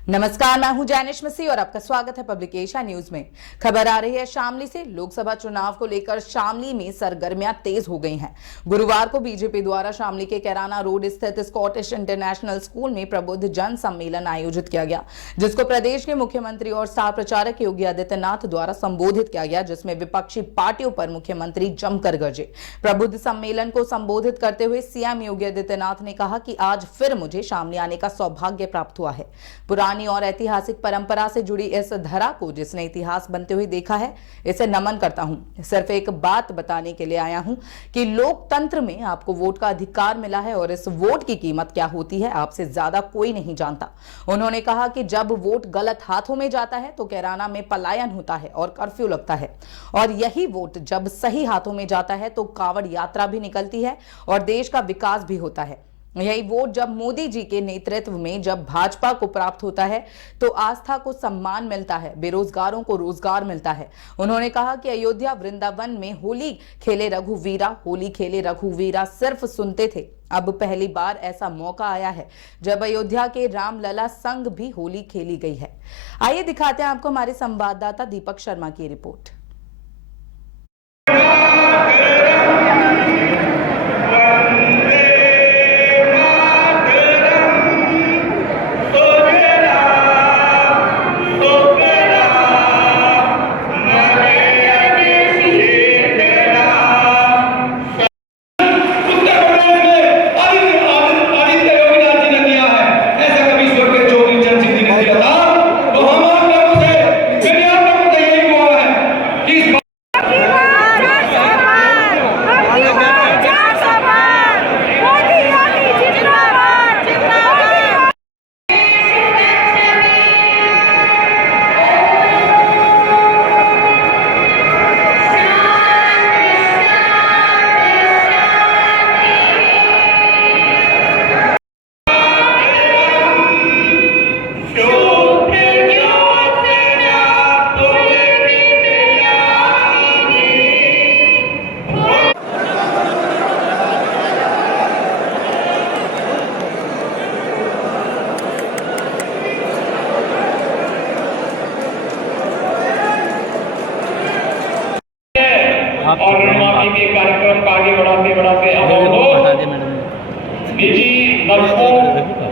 नमस्कार, मैं हूं जैनिश मसीह और आपका स्वागत है पब्लिक एशिया न्यूज में। खबर आ रही है शामली से। लोकसभा चुनाव को लेकर शामली में सरगर्मियां तेज हो गई हैं। गुरुवार को बीजेपी द्वारा शामली के कैराना रोड स्थित स्कॉटिश इंटरनेशनल स्कूल में प्रबुद्ध जन सम्मेलन आयोजित किया गया, जिसको प्रदेश के मुख्यमंत्री और स्टार प्रचारक योगी आदित्यनाथ द्वारा संबोधित किया गया, जिसमें विपक्षी पार्टियों पर मुख्यमंत्री जमकर गरजे। प्रबुद्ध सम्मेलन को संबोधित करते हुए सीएम योगी आदित्यनाथ ने कहा कि आज फिर मुझे शामली आने का सौभाग्य प्राप्त हुआ है। पुरानी और ऐतिहासिक परंपरा से जुड़ी इस धरा को जिसने इतिहास बनते हुए देखा है, इसे नमन करता हूं। सिर्फ एक बात बताने के लिए आया हूं कि लोकतंत्र में आपको वोट का अधिकार मिला है और इस वोट की कीमत क्या होती है आपसे ज्यादा कोई नहीं जानता। उन्होंने कहा कि जब वोट गलत हाथों में जाता है तो कैराना में पलायन होता है और कर्फ्यू लगता है, और यही वोट जब सही हाथों में जाता है तो कांवड़ यात्रा भी निकलती है और देश का विकास भी होता है। यही वोट जब मोदी जी के नेतृत्व में जब भाजपा को प्राप्त होता है तो आस्था को सम्मान मिलता है, बेरोजगारों को रोजगार मिलता है। उन्होंने कहा कि अयोध्या वृंदावन में होली खेले रघुवीरा सिर्फ सुनते थे, अब पहली बार ऐसा मौका आया है जब अयोध्या के रामलला संग भी होली खेली गई है। आइए दिखाते हैं आपको हमारे संवाददाता दीपक शर्मा की रिपोर्ट। और ऋणमाफी के कार्यक्रम का आगे बढ़ाते निजी नलकों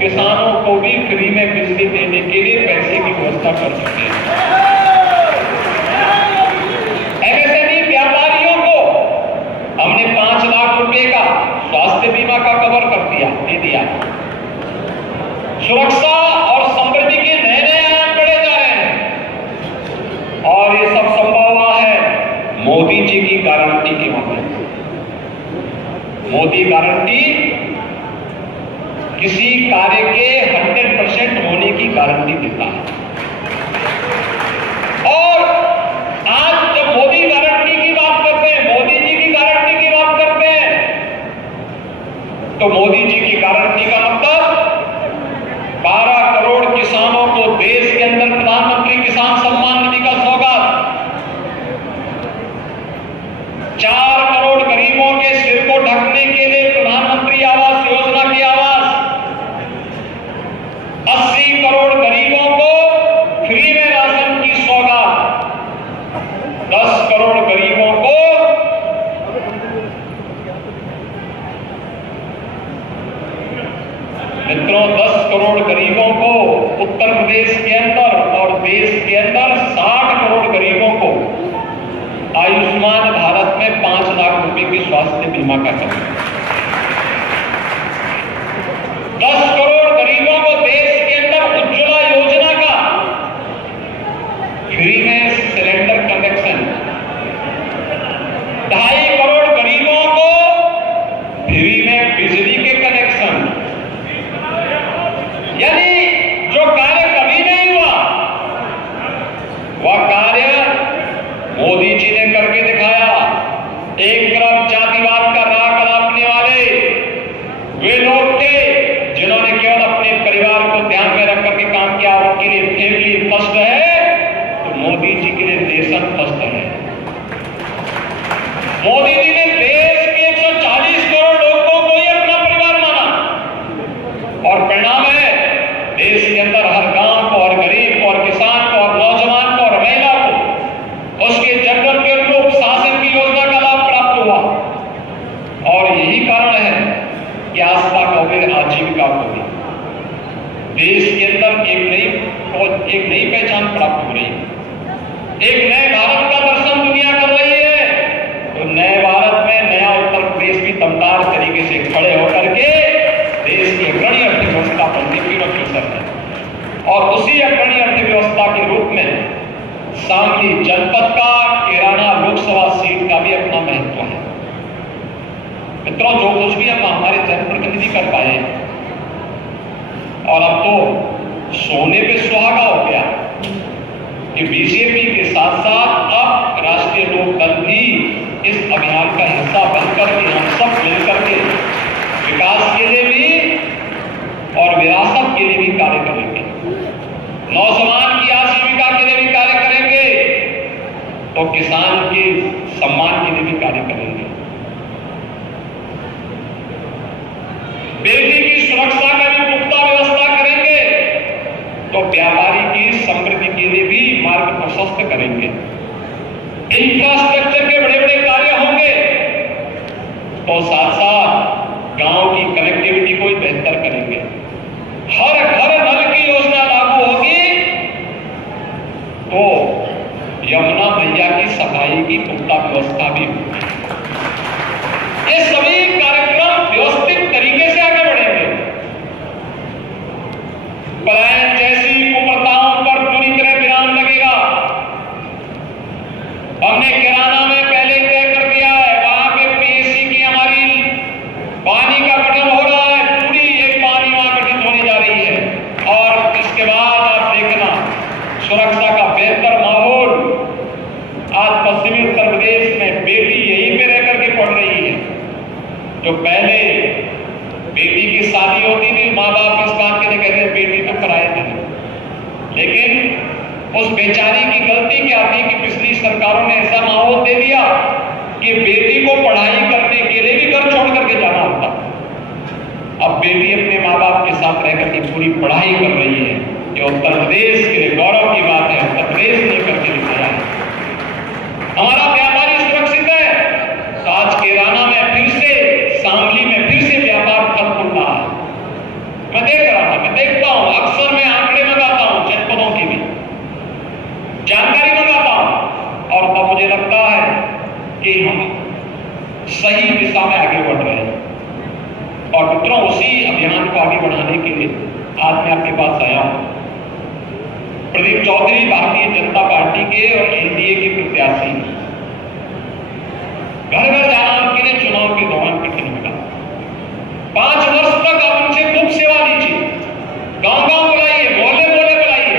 किसानों को भी फ्री में बिजली देने के लिए पैसे की व्यवस्था कर सकते हैं। एमएसएमई व्यापारियों को हमने 5 लाख रुपए का स्वास्थ्य बीमा का कवर कर दिया, दे दिया। सुरक्षा और समृद्धि के नए आयाम बढ़े जा रहे हैं और ये सब संभव हुआ है मोदी जी की गारंटी के माध्यम से। मोदी गारंटी किसी कार्य के 100% होने की गारंटी देता है। और आज जब मोदी गारंटी की बात करते हैं, मोदी जी की गारंटी की बात करते हैं, तो मोदी जी की गारंटी का मतलब 12 करोड़ किसानों को देश के अंदर प्रधानमंत्री किसान सम्मान निधि का सौगात, 4 करोड़ गरीबों के सिर को ढकने के लिए प्रधानमंत्री आवास योजना की आवास, 80 करोड़ गरीबों को फ्री में राशन की सौगात, 10 करोड़ गरीबों को मित्रों 10 करोड़ गरीबों को उत्तर प्रदेश के अंदर और देश के अंदर 60 करोड़ गरीबों को आयुष्मान भारत में 5 लाख रुपए की स्वास्थ्य बीमा का कवर, 10 करोड़ गरीबों को देश के अंदर उज्ज्वला योजना का फ्री में सिलेंडर कनेक्शन, 2.5 करोड़ गरीबों को फ्री में बिजली के कनेक्शन। यानी जो कार्य कभी नहीं हुआ वह कार्य मोदी जी ने करके दिखाया। एक तरफ जातिवाद का राग अलापने वाले वे लोग थे जिन्होंने केवल अपने परिवार को ध्यान में रख करके काम किया, उनके लिए फैमिली फर्स्ट है, तो मोदी जी के लिए नेशन फर्स्ट है। मोदी जी ने देश के 140 करोड़ लोगों को ही अपना परिवार माना और परिणाम है देश के अंदर हर गांव को के अंदर एक नई पहचान प्राप्त हो रही है, एक नए भारत का दर्शन दुनिया कर रही है। तो नए भारत में नया उत्तर प्रदेश भी दमदार तरीके से खड़े होकर के देश की अग्रणी अर्थव्यवस्था बनने की अग्रसर है। और उसी अग्रणी अर्थव्यवस्था के रूप में शामली जनपद का कैराना लोकसभा सीट का भी अपना महत्व है। मित्रों, जो कुछ भी हम हमारे जनप्रतिनिधि कर पाए और अब तो सोने पे सुहागा हो गया कि बीजेपी के साथ साथ अब राष्ट्रीय लोकदल भी इस अभियान का हिस्सा बनकर के हम सब मिलकर के विकास के लिए भी और विरासत के लिए भी कार्य करेंगे, नौजवान की आजीविका के लिए भी कार्य करेंगे, तो किसान के सम्मान के लिए भी कार्य करेंगे, बेटी की सुरक्षा का भी पुख्ता व्यवस्था करेंगे, तो व्यापारी की समृद्धि के लिए भी मार्ग प्रशस्त करेंगे, इंफ्रास्ट्रक्चर के बड़े बड़े कार्य होंगे, तो साथ साथ गांव की कनेक्टिविटी को भी बेहतर करेंगे, हर घर नल की योजना लागू होगी, तो यमुना मैया की सफाई की पुख्ता व्यवस्था भी होगी। ये सभी कार्यक्रम व्यवस्थित तरीके से आगे बढ़ेंगे। पलायन जैसी कुप्रथाओं पर पूरी तरह विराम लगेगा। हमने किराना में पहले तय कर दिया है, वहां पे पीएससी की हमारी पानी का गठन हो रहा है, पूरी एक पानी वहां गठित होने जा रही है। और इसके बाद आप देखना सुरक्षा का बेहतर माहौल। आज पश्चिमी उत्तर प्रदेश में बेटी यहीं पे रह करके पढ़ रही है। जो पहले बेटी की शादी होती थी, माँ बाप इस बात के लिए कहते थे बेटी तो कराए थे, लेकिन उस बेचारी की गलती क्या थी कि पिछली सरकारों ने ऐसा माहौल दे दिया कि बेटी को पढ़ाई करने के लिए भी घर छोड़ करके जाना होता। अब बेटी अपने माँ बाप के साथ रह करके पूरी पढ़ाई कर रही है। ये उत्तर प्रदेश के लिए गौरव की बात है। उत्तर प्रदेश ने करके दिखाया है। हमारा व्यापारी सुरक्षित है। तो आज कैराना में फिर से, शामली में फिर से व्यापार फल फूल रहा है। मैं देख रहा था, मैं देखता हूं, अक्सर मैं आंकड़े मंगाता हूं, जनपदों की भी जानकारी मंगाता हूं, और तब मुझे लगता है कि हम सही दिशा में आगे बढ़ रहे हैं। और मित्रों, उसी अभियान को आगे बढ़ाने के लिए आज मैं आपके पास आया हूं। प्रदीप चौधरी भारतीय जनता पार्टी के और एनडीए के प्रत्याशी, घर घर जाना उनके लिए चुनाव के दौरान कठिन होगा। 5 वर्ष तक आप उनसे खूब सेवा लीजिए, गांव-गांव बुलाइए, मोहल्ले-मोहल्ले बुलाइए।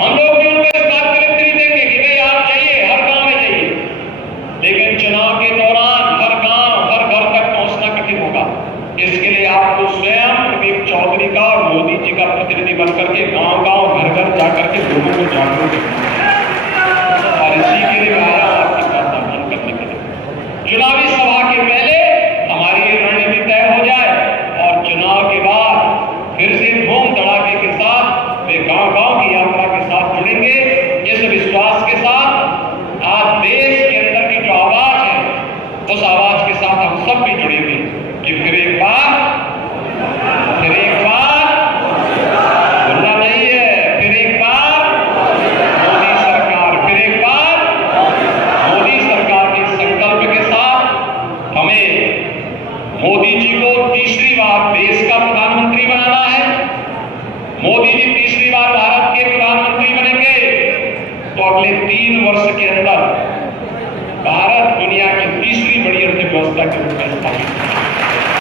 हम लोग भी उनको इस बात पर लिखते देंगे कि भाई आप जाइए, हर गांव में जाइए। लेकिन चुनाव के दौरान हर गांव, हर घर तक पहुंचना कठिन होगा। इसके लिए आपको स्वयं प्रदीप चौधरी का और मोदी जी का प्रतिनिधि बनकर के गांव-गांव, घर-घर जाकर के लोगों को जागरूक करना। और इसी के लिए आया आपकी बात आह्वान करने के लिए। चुनावी सभा के पहले हमारी ये रणनीति तय हो जाए और चुनाव के बाद फिर से धूम धड़ाके के साथ वे गांव-गांव की यात्रा के साथ जुड़ेंगे। इस विश्वास के साथ आज देश के अंदर की जो आवाज है, उस आवाज के साथ हम सब भी जुड़ेंगे कि फिर एक बार बोलना नहीं है, फिर एक बार मोदी सरकार, फिर एक बार मोदी सरकार के संकल्प के साथ हमें मोदी जी को तीसरी बार देश का प्रधानमंत्री बनाना है। मोदी जी तीसरी बार भारत के प्रधानमंत्री बनेंगे तो अगले 3 वर्ष के अंदर भारत दुनिया की तीसरी बड़ी अर्थव्यवस्था के रूप में स्थापित होगा।